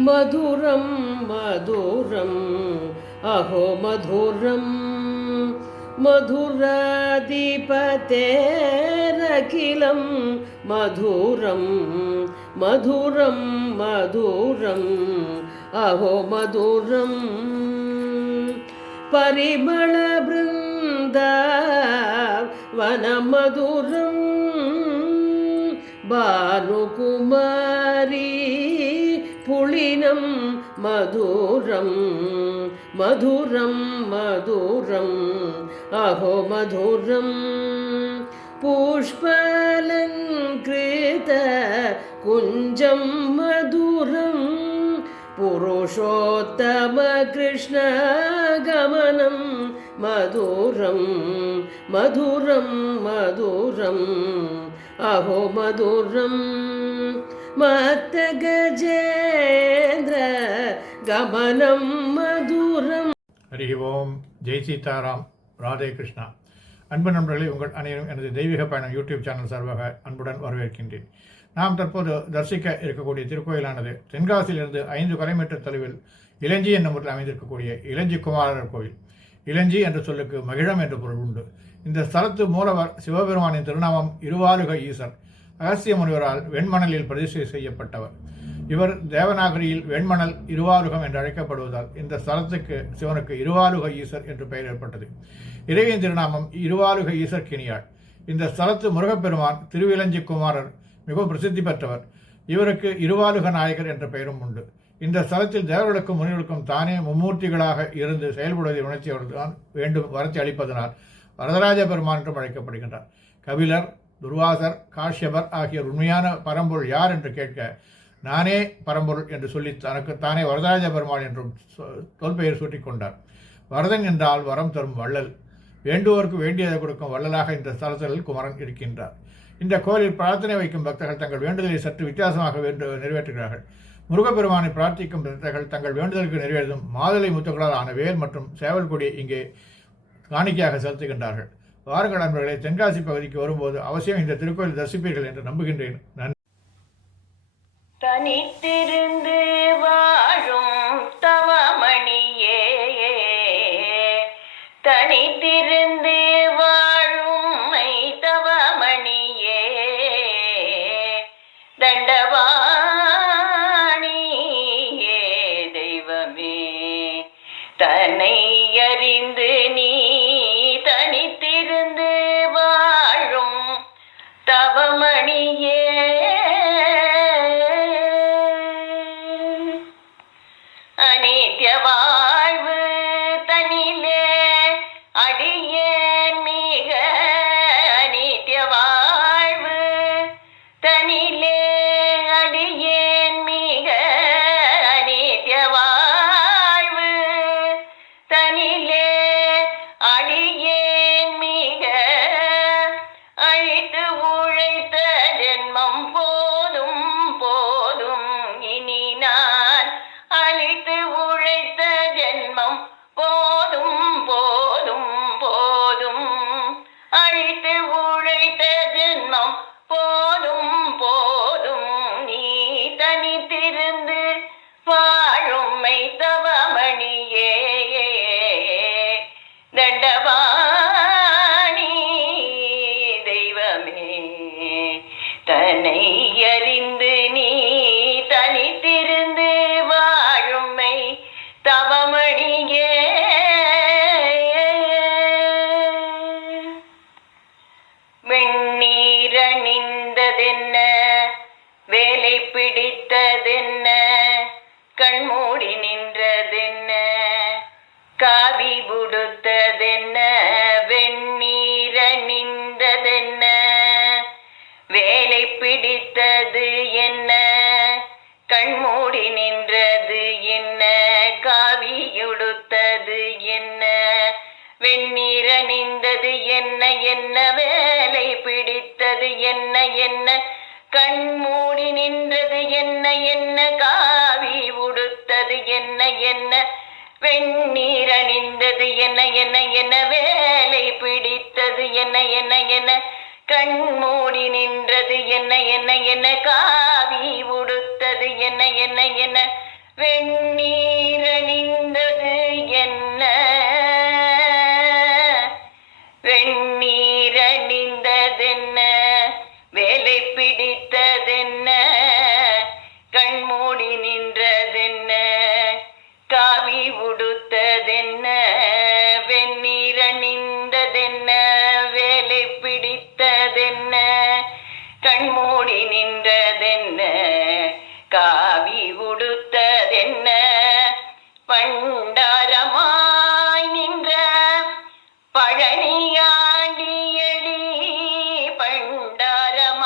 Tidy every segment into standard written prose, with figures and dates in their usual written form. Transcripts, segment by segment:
मधुरं मधुरम् अहो मधुरं मधुराधिपतेरखिलं मधुरं मधुरं मधुरम् अहो मधुरम् परिमलबृन्दावनमधुरं भानुकुमारी पुलिनं मधुरं मधुरं मधुरम् अहो मधुरं पुष्पालङ्कृत कुञ्जं मधुरं पुरुषोत्तम कृष्णगमनं मधुरं मधुरं मधुरम् अहो मधुरं मत्तगजेन्द्र गमनं मधुरम्. हरि ओम. जय सीताराम. ராதே கிருஷ்ணா. அன்பு நண்பர்களே, உங்கள் அனைவரும் எனது தெய்வீக பயணம் யூடியூப் சேனல் சார்பாக அன்புடன் வரவேற்கின்றேன். நாம் தற்போது தரிசிக்க இருக்கக்கூடிய திருக்கோயிலானது தென்காசியிலிருந்து 5 கிலோமீட்டர் தொலைவில் இளஞ்சி என்னும் ஊரில் அமைந்திருக்கக்கூடிய இளஞ்சி குமாரர் கோயில். இளஞ்சி என்ற சொல்லுக்கு மகிழம் என்ற பொருள் உண்டு. இந்த ஸ்தலத்து மூலவர் சிவபெருமானின் திருநாமம் இருவாலுக ஈசர். அகஸ்திய முனிவரால் வெண்மணலில் பிரதிஷ்டை செய்யப்பட்டவர். இவர் தேவநாகரியில் வெண்மணல் இருவாலுகம் என்று அழைக்கப்படுவதால் இந்த ஸ்தலத்துக்கு சிவனுக்கு இருவாலுக ஈசர் என்று பெயர் ஏற்பட்டது. இறைவியின் திருநாமம் இருவாலுக ஈசர் கிணியாள். இந்த ஸ்தலத்து முருகப்பெருமான் திருவிலஞ்சி குமாரர் மிகவும் பிரசித்தி பெற்றவர். இவருக்கு இருவாலுக நாயகர் என்ற பெயரும் உண்டு. இந்த ஸ்தலத்தில் தேவர்களுக்கும் முனிவர்களுக்கும் தானே மும்மூர்த்திகளாக இருந்து செயல்படுவதை உணர்த்தியவர்தான் வேண்டும் வரத்தை அளிப்பதனால் வரதராஜ பெருமான் என்றும் அழைக்கப்படுகின்றார். கபிலர், துர்வாசர், காஷ்யபர் ஆகியோர் உண்மையான பரம்பொருள் யார் என்று கேட்க நானே பரம்பொருள் என்று சொல்லி தனக்கு தானே வரதராஜ பெருமாள் என்றும் தொல்பெயர் சூட்டிக் கொண்டார். வரதன் என்றால் வரம் தரும் வள்ளல். வேண்டுவோருக்கு வேண்டியதை கொடுக்கும் வள்ளலாக இந்த ஸ்தலத்தில் குமரன் இருக்கின்றார். இந்த கோயிலில் பிரார்த்தனை வைக்கும் பக்தர்கள் தங்கள் வேண்டுதலை சற்று வித்தியாசமாக நிறைவேற்றுகிறார்கள். முருகப்பெருமானை பிரார்த்திக்கும் பக்தர்கள் தங்கள் வேண்டுதலுக்கு நிறைவேறும் மாதுளை முத்துக்களால் ஆன வேல் மற்றும் சேவல் கொடி இங்கே காணிக்கையாக செலுத்துகின்றார்கள். வாருங்கள் நண்பர்களே, தென்காசி பகுதிக்கு வரும்போது அவசியம் இந்த திருக்கோயில் தரிசிப்பீர்கள் என்று நம்புகின்றேன். தனித்திருந்து வாழும் தவமணியே, தனித்திருந்து வாழும் தவமணியே, தண்டவாணியே தெய்வமே, தன்னை அறிந்து நீ தனித்திருந்து வாழும் தவமணியே, அனித்ய வாழ்வு தனிலே அடியேன் மிக, அனித்ய வாழ்வு தனிலே அடியேன் மிக, அனித்ய வாழ்வு தனிலே அடியேன் மிக, அழித்து உழைத்த ஜென்மம் போதும் போதும், இனி நான் அழித்து உழைத்த ஜென்மம் போதும் போதும் போதும், அழித்து உழைத்த ஜென்மம் போதும் போதும், நீ தனித்திருந்து வாழும் தவமணியே, தண்டபாணி தெய்வமே, தன்னை அறிந்து நீ தனித்திருந்து வாழும் தவமணியே, வெண்ணீரணிந்ததென்ன வேலை பிடித்ததென்ன, கண்மூடி நின்றதென்ன காவி புடுத்ததென்ன, வெண்ணீரணிந்ததென்ன வேலை பிடித்தது என்ன, கண்மூடி நின்றது என்ன, காவியுடுத்தது என்ன, வெண்ணீரணிந்தது என்ன என்ன, வேலை பிடித்தது என்ன என்ன, கண்மூடி நின்றது என்ன என்ன, காவி உடுத்தது என்ன என்ன, வெண்ணீரணிந்தது என்ன என்ன என்ன, வேலை பிடித்தது என்ன என்ன என்ன, கண்மூடி நின்றது என்ன என்ன என்ன, காவி உடுத்தது என்ன என்ன என்ன, வெண்ணீரணிந்தது என்ன வெண்ணீரணிந்ததென்ன வேலை பிடித்ததென்ன கண்மூடி நின்றதென்ன காவி உடுத்ததென்ன வெண்ணீரணிந்ததென்ன வேலை பிடித்ததென்ன கண்மூடி நின்றதென்ன காவி உடுத்ததென்ன பண்டாரமாய் நின்ற பழனியாண்டியடி பண்டாரமாய்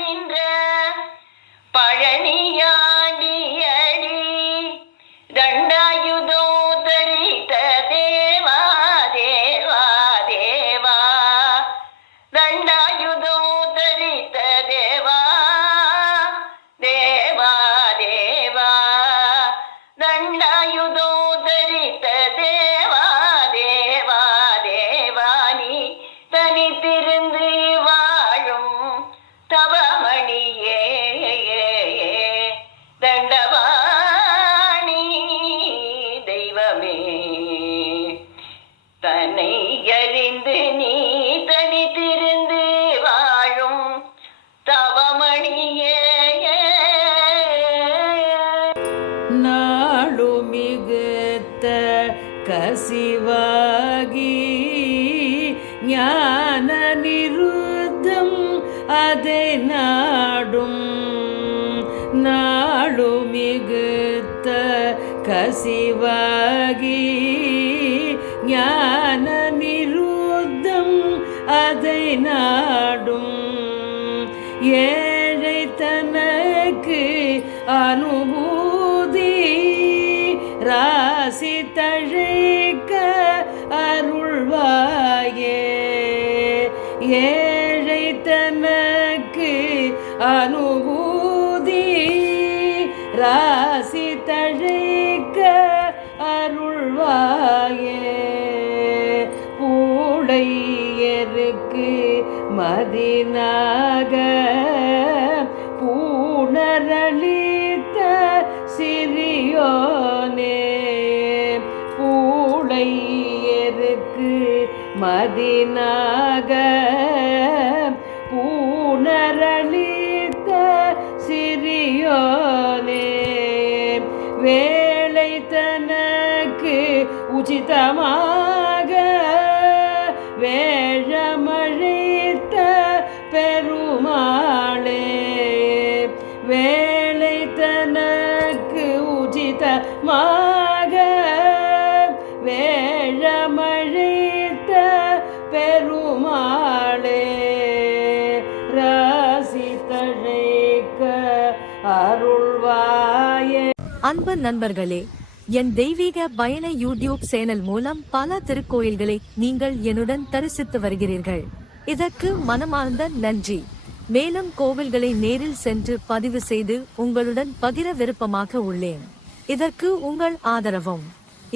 நின்ற பழனியாண்டியடி தண்டாயுதோ தரித்த தேவா தேவா தேவா தண்டாயுதோ தரித்த தேவா தேவா தேவா தண்டாயுதோ தரித்த தேவா தேவா தேவானி தனித்திருந்து வாழும் தவமணியே தண்டவாணி தெய்வமே தன்னை அறிந்து நீ தனித்திருந்து வாழும் தவமணியே நாளு மிகுத்த கசிவாகி ஞான நிருத்தம் அதை நாடும் நாளு மிகுத்த கசிவாகி ஞான நிருத்தம் அதை நாடும் ஏழை தனக்கு அனுபூதி ராசி தழைக்க அருள்வாயே ஏழை தனக்கு அனுபூதி ராசி தழைக்க அருள்வாயே பூடையருக்கு மதினாக பூணரளித்த சிறியோனே பூடையருக்கு மதினாக பூணரளித்த சிறியோனே வேலை தனக்கு உச்சிதமாக வேழமழைத்த பெருமாளே வேலை தனக்கு உச்சிதமாக வேழமழைத்த பெருமாளே ராசி தழைக்க அருள்வாயே. அன்பு நண்பர்களே, என் தெய்வீக பயண யூடியூப் சேனல் மூலம் பல திருக்கோயில்களை நீங்கள் என்னுடன் தரிசித்து வருகிறீர்கள். இதற்கு மனமார்ந்த நன்றி. மேலும் கோவில்களை நேரில் சென்று பதிவு செய்து உங்களுடன் பகிர விருப்பமாக உள்ளேன். இதற்கு உங்கள் ஆதரவும்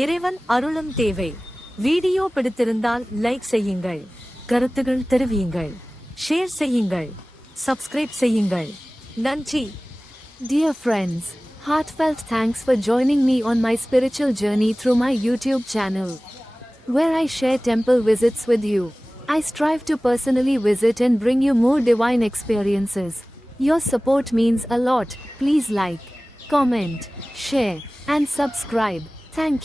இறைவன் அருளும் தேவை. வீடியோ பிடித்திருந்தால் லைக் செய்யுங்கள், கருத்துகள் தெரிவியுங்கள், ஷேர் செய்யுங்கள், சப்ஸ்கிரைப் செய்யுங்கள். நன்றி. Dear friends, heartfelt thanks for joining me on my spiritual journey through my YouTube channel, where I share temple visits with you. I strive to personally visit and bring you more divine experiences. Your support means a lot. Please like, comment, share, and subscribe. Thank you.